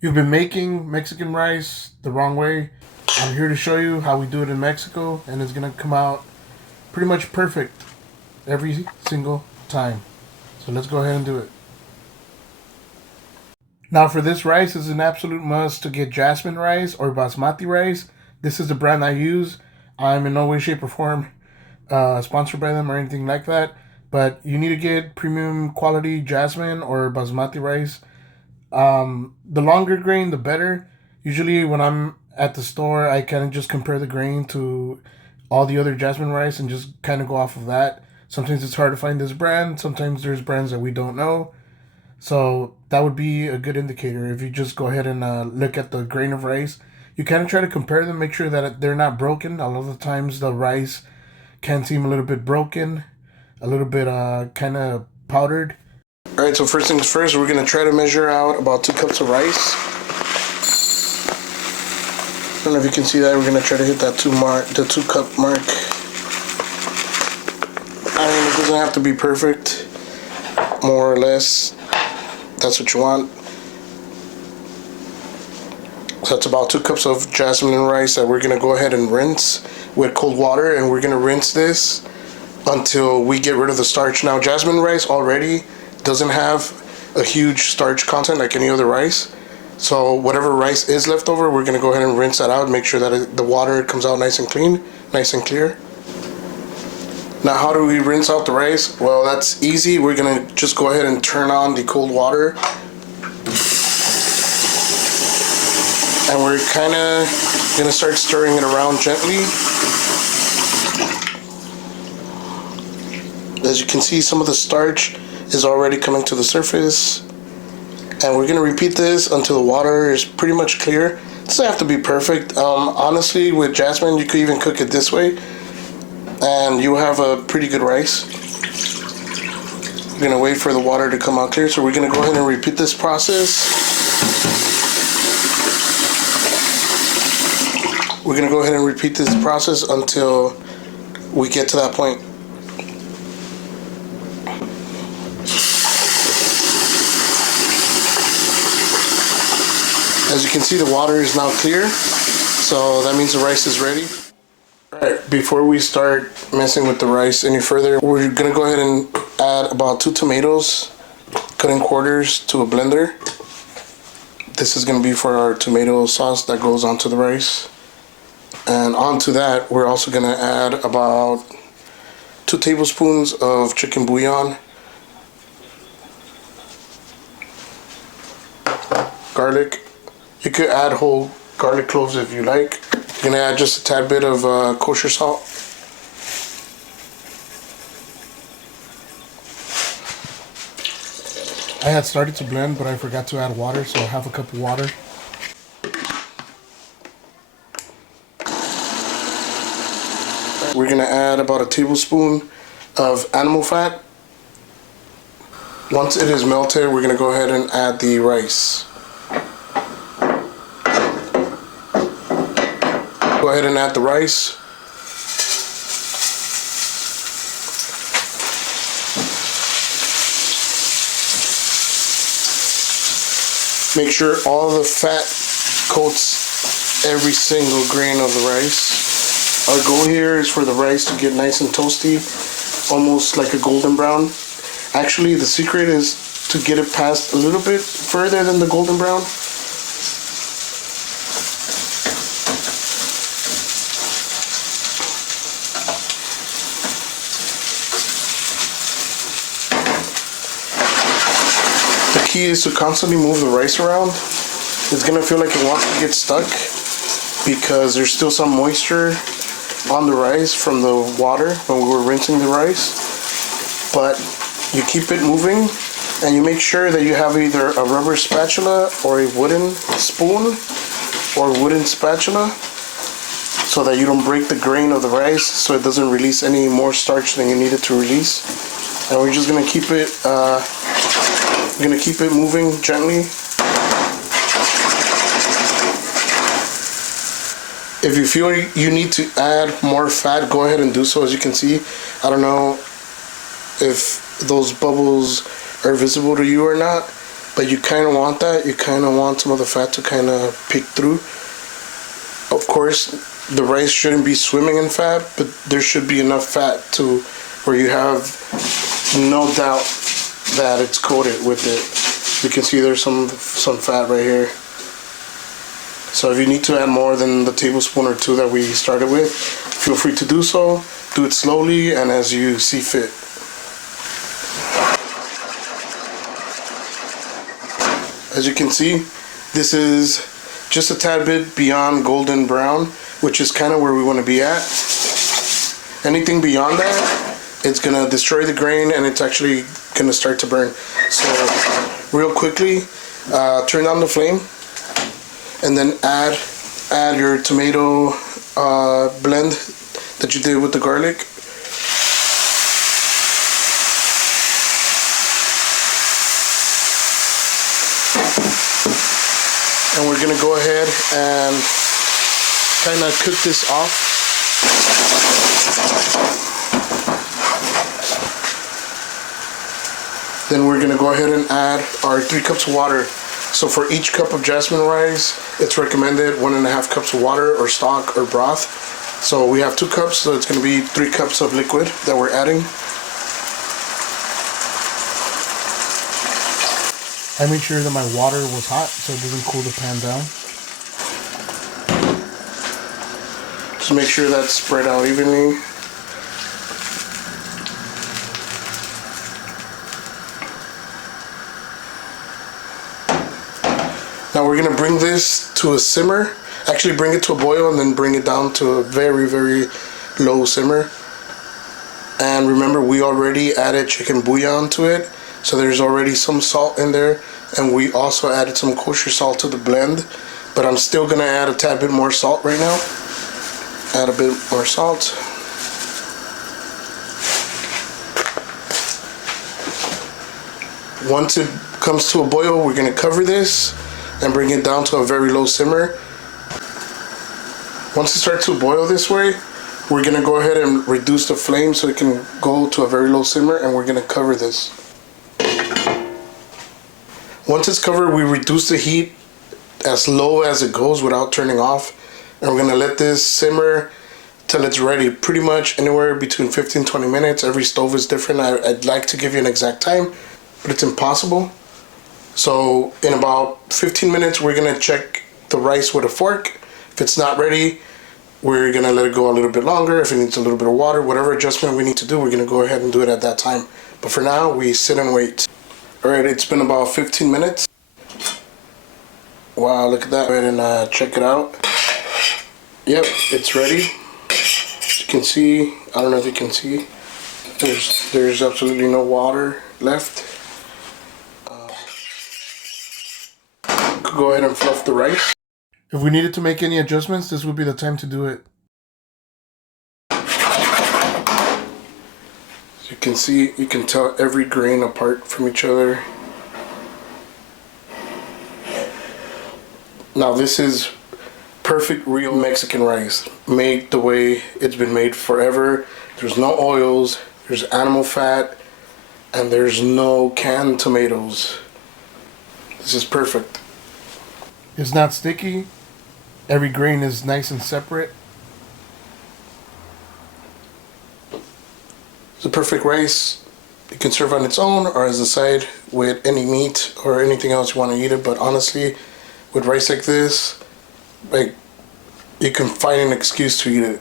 You've been making Mexican rice the wrong way. I'm here to show you how we do it in Mexico, and it's gonna come out pretty much perfect every single time. So let's go ahead and do it. Now, for this rice, it's an absolute must to get jasmine rice or basmati rice. This is the brand I use. I'm in no way, shape, or form sponsored by them or anything like that. But you need to get premium quality jasmine or basmati rice. The longer grain, the better. Usually, when I'm at the store, I kind of just compare the grain to all the other jasmine rice and just kind of go off of that. Sometimes it's hard to find this brand. Sometimes there's brands that we don't know. So that would be a good indicator if you just go ahead and look at the grain of rice. You kind of try to compare them, make sure that they're not broken. A lot of the times the rice can seem a little bit broken, a little bit kind of powdered. All right, so first things first, we're gonna try to measure out about 2 cups of rice. I don't know if you can see that. We're gonna try to hit that the 2 cup mark. I mean, it doesn't have to be perfect, more or less. That's what you want. So that's about 2 cups of jasmine rice that we're gonna go ahead and rinse with cold water, and we're gonna rinse this until we get rid of the starch. Now, jasmine rice already doesn't have a huge starch content like any other rice. So whatever rice is left over, we're gonna go ahead and rinse that out, make sure that the water comes out nice and clean, nice and clear. Now, how do we rinse out the rice? Well, that's easy. We're gonna just go ahead and turn on the cold water. And we're kind of gonna start stirring it around gently. As you can see, some of the starch is already coming to the surface. And we're gonna repeat this until the water is pretty much clear. It doesn't have to be perfect. Honestly, with jasmine, you could even cook it this way, and you have a pretty good rice. We're gonna wait for the water to come out clear, so we're gonna go ahead and repeat this process. We're gonna go ahead and repeat this process until we get to that point. As you can see, the water is now clear, so that means the rice is ready. Alright, before we start messing with the rice any further, we're gonna go ahead and add about 2 tomatoes, cut in quarters, to a blender. This is gonna be for our tomato sauce that goes onto the rice. And onto that, we're also gonna add about 2 tablespoons of chicken bouillon, garlic. You could add whole garlic cloves if you like. You're gonna add just a tad bit of kosher salt. I had started to blend, but I forgot to add water, so half a cup of water. We're gonna add about a tablespoon of animal fat. Once it is melted, we're gonna go ahead and add the rice. Go ahead and add the rice. Make sure all the fat coats every single grain of the rice. Our goal here is for the rice to get nice and toasty, almost like a golden brown. Actually, the secret is to get it past a little bit further than the golden brown. The key is to constantly move the rice around. It's gonna feel like it wants to get stuck because there's still some moisture on the rice from the water when we were rinsing the rice. But you keep it moving, and you make sure that you have either a rubber spatula or a wooden spoon or wooden spatula so that you don't break the grain of the rice, so it doesn't release any more starch than you need it to release. And we're just gonna keep it moving gently. If you feel you need to add more fat, go ahead and do so. As you can see, I don't know if those bubbles are visible to you or not, but you kind of want that. You kind of want some of the fat to kind of peek through. Of course, the rice shouldn't be swimming in fat, but there should be enough fat to where you have no doubt that it's coated with it. You can see there's some fat right here. So if you need to add more than the tablespoon or two that we started with, feel free to do so. Do it slowly and as you see fit. As you can see, this is just a tad bit beyond golden brown, which is kind of where we want to be at. Anything beyond that, it's going to destroy the grain and it's actually going to start to burn. So real quickly, turn down the flame and then add your tomato blend that you did with the garlic. And we're gonna go ahead and kind of cook this off. Then we're gonna go ahead and add our 3 cups of water. So for each cup of jasmine rice, it's recommended 1.5 cups of water or stock or broth. So we have 2 cups, so it's gonna be 3 cups of liquid that we're adding. I made sure that my water was hot so it doesn't cool the pan down. Just make sure that's spread out evenly. Now we're gonna bring this to a simmer. Actually bring it to a boil and then bring it down to a very, very low simmer. And remember, we already added chicken bouillon to it. So there's already some salt in there, and we also added some kosher salt to the blend, but I'm still gonna add a tad bit more salt right now. Add a bit more salt. Once it comes to a boil, we're gonna cover this and bring it down to a very low simmer. Once it starts to boil this way, we're gonna go ahead and reduce the flame so it can go to a very low simmer, and we're gonna cover this. Once it's covered, we reduce the heat as low as it goes without turning off. And we're gonna let this simmer till it's ready. Pretty much anywhere between 15 and 20 minutes. Every stove is different. I'd like to give you an exact time, but it's impossible. So in about 15 minutes, we're gonna check the rice with a fork. If it's not ready, we're gonna let it go a little bit longer. If it needs a little bit of water, whatever adjustment we need to do, we're gonna go ahead and do it at that time. But for now, we sit and wait. All right, it's been about 15 minutes. Wow, look at that. Go ahead and check it out. Yep, it's ready. As you can see, I don't know if you can see, there's absolutely no water left. Go ahead and fluff the rice. If we needed to make any adjustments, this would be the time to do it. You can see, you can tell every grain apart from each other. Now this is perfect real Mexican rice, made the way it's been made forever. There's no oils, there's animal fat, and there's no canned tomatoes. This is perfect. It's not sticky. Every grain is nice and separate. It's a perfect rice. You can serve on its own or as a side with any meat or anything else you want to eat it. But honestly, with rice like this, like, you can find an excuse to eat it.